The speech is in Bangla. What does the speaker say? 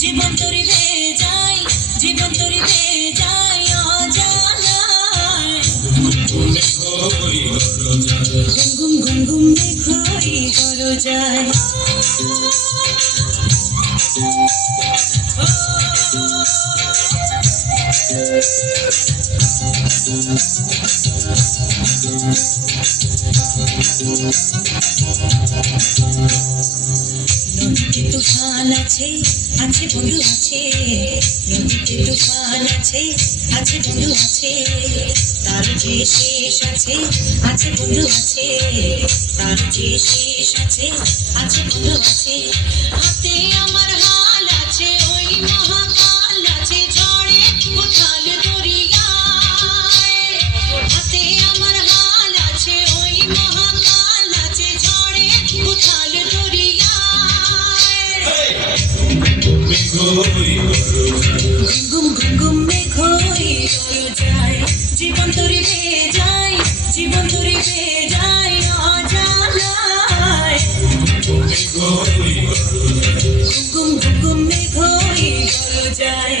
জীবন তরি বেয়ে যায়, জীবন তরি বেয়ে যায় অজানায়। ঘুম ঘুম ঘুম মেঘই ঘর যায়। নদীতে তুফান আছে, আছে বন্ধু আছে। নদীতে তুফান আছে, আছে বন্ধু আছে। তার যে শেষ আছে, আছে বন্ধু আছে। তার যে শেষ আছে, আছে বন্ধু আছে। হাতে আমার হাল আছে, ওই মহাকাল আছে ঝড়ে উথাল দরিয়ায়। হাতে আমার হাল আছে, ওই মহাকাল আছে ঝড়ে উথাল দরিয়ায়। ঘুম ঘুম ঘুম মেঘই ঘর যায়। জীবন তরি বেয়ে যায়, জীবন তরি বেয়ে যায় অজানায়। ঘুম ঘুম ঘুম মেঘই ঘর যায়।